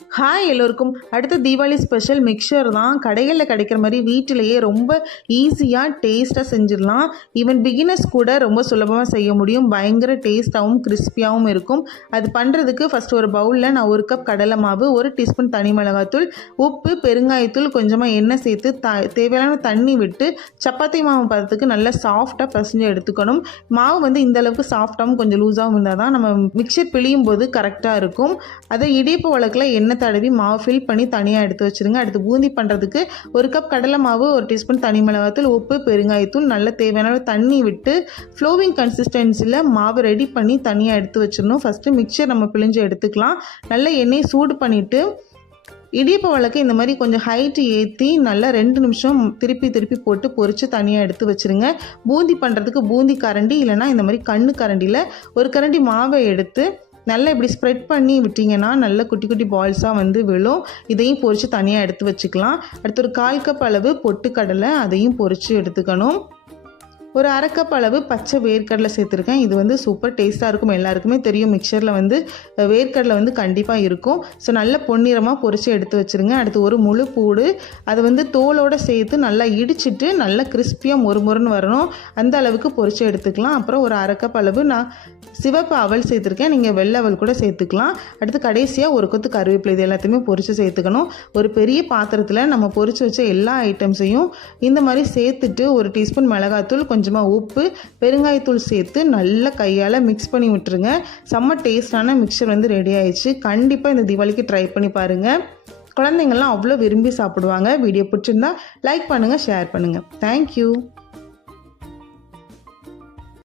Hi எல்லோருக்கும். அடுத்த Deepavali special mixture தான். கடைகளில் கிடைக்கிற மாதிரி வீட்டிலேயே ரொம்ப ஈஸியாக டேஸ்ட்டாக செஞ்சிடலாம். ஈவன் பிகினர்ஸ் கூட ரொம்ப சுலபமாக செய்ய முடியும். பயங்கர டேஸ்ட்டாகவும் கிறிஸ்பியாகவும் இருக்கும். அது பண்ணுறதுக்கு ஃபஸ்ட் ஒரு பவுலில் நான் 1 கப் கடலை மாவு, 1 டீஸ்பூன் தனி மிளகாத்தூள், உப்பு, பெருங்காயத்தூள், கொஞ்சமாக எண்ணெய் சேர்த்து தேவையான தண்ணி விட்டு சப்பாத்தி மாவு பதத்துக்கு நல்லா சாஃப்டாக பசஞ்சு எடுத்துக்கணும். மாவு வந்து இந்த அளவுக்கு சாஃப்டாகவும் கொஞ்சம் லூஸாகவும் இருந்தால் தான் நம்ம மிக்சர் பிழியும் போது கரெக்டாக இருக்கும். அதை இடிப்பு வழக்கில் எண்ணெய் தடவி மாவு ஃபில் பண்ணி தனியாக எடுத்து வச்சுருங்க. அடுத்து பூந்தி பண்ணுறதுக்கு 1 கப் கடலை மாவு, 1 டீஸ்பூன் தனி மிளகாத்தூள், உப்பு, பெருங்காயத்தூள், நல்ல தேவையான தண்ணி விட்டு ஃப்ளோவிங் கன்சிஸ்டன்சியில் மாவு ரெடி பண்ணி தனியாக எடுத்து வச்சிடணும். ஃபஸ்ட்டு மிக்சர் நம்ம பிழிஞ்சு எடுத்துக்கலாம். நல்ல எண்ணெய் சூடு பண்ணிவிட்டு இடியப்ப வழக்கு இந்த மாதிரி கொஞ்சம் ஹைட்டு ஏற்றி நல்லா 2 நிமிஷம் திருப்பி போட்டு பொரித்து தனியாக எடுத்து வச்சுருங்க. பூந்தி பண்ணுறதுக்கு பூந்தி கரண்டி இல்லைனா இந்த மாதிரி கண்ணு கரண்டியில் 1 கரண்டி மாவை எடுத்து நல்லா இப்படி ஸ்ப்ரெட் பண்ணி விட்டிங்கன்னா நல்ல குட்டி குட்டி பால்ஸாக வந்து விழும். இதையும் பொரித்து தனியாக எடுத்து வச்சுக்கலாம். அடுத்து ஒரு 1/4 கப் அளவு பொட்டுக்கடலை, அதையும் பொரித்து எடுத்துக்கணும். ஒரு 1/2 கப் அளவு பச்சை வேர்க்கடலை சேர்த்துருக்கேன். இது வந்து சூப்பர் டேஸ்ட்டாக இருக்கும். எல்லாருக்குமே தெரியும் மிக்சரில் வந்து வேர்க்கடலை வந்து கண்டிப்பாக இருக்கும். ஸோ நல்ல பொன்னிறமாக பொரித்து எடுத்து வச்சுருங்க. அடுத்து ஒரு முழு பூடு, அதை வந்து தோலோடு சேர்த்து நல்லா இடிச்சிட்டு நல்லா கிறிஸ்பியாக மொறுமொறுன்னு வரணும், அந்த அளவுக்கு பொரித்து எடுத்துக்கலாம். அப்புறம் ஒரு 1/2 கப் அளவு நான் சிவப்பு அவல் சேர்த்துருக்கேன். நீங்கள் வெள்ளை அவல் கூட சேர்த்துக்கலாம். அடுத்து கடைசியாக ஒரு கொத்து கருவேப்பிலை, இது எல்லாத்தையுமே பொரித்து சேர்த்துக்கணும். ஒரு பெரிய பாத்திரத்தில் நம்ம பொரித்து வச்ச எல்லா ஐட்டம்ஸையும் இந்த மாதிரி சேர்த்துட்டு 1 டீஸ்பூன் மிளகாத்தூள், கொஞ்சமாக உப்பு, பெருங்காயத்தூள் சேர்த்து நல்லா கையால் மிக்ஸ் பண்ணி விட்டுருங்க. செம்ம டேஸ்டான மிக்சர் வந்து ரெடி ஆயிடுச்சு. கண்டிப்பாக இந்த தீபாவளிக்கு ட்ரை பண்ணி பாருங்கள். குழந்தைங்கள்லாம் அவ்வளோ விரும்பி சாப்பிடுவாங்க. வீடியோ பிடிச்சிருந்தா லைக் பண்ணுங்கள், ஷேர் பண்ணுங்கள். தேங்க்யூ.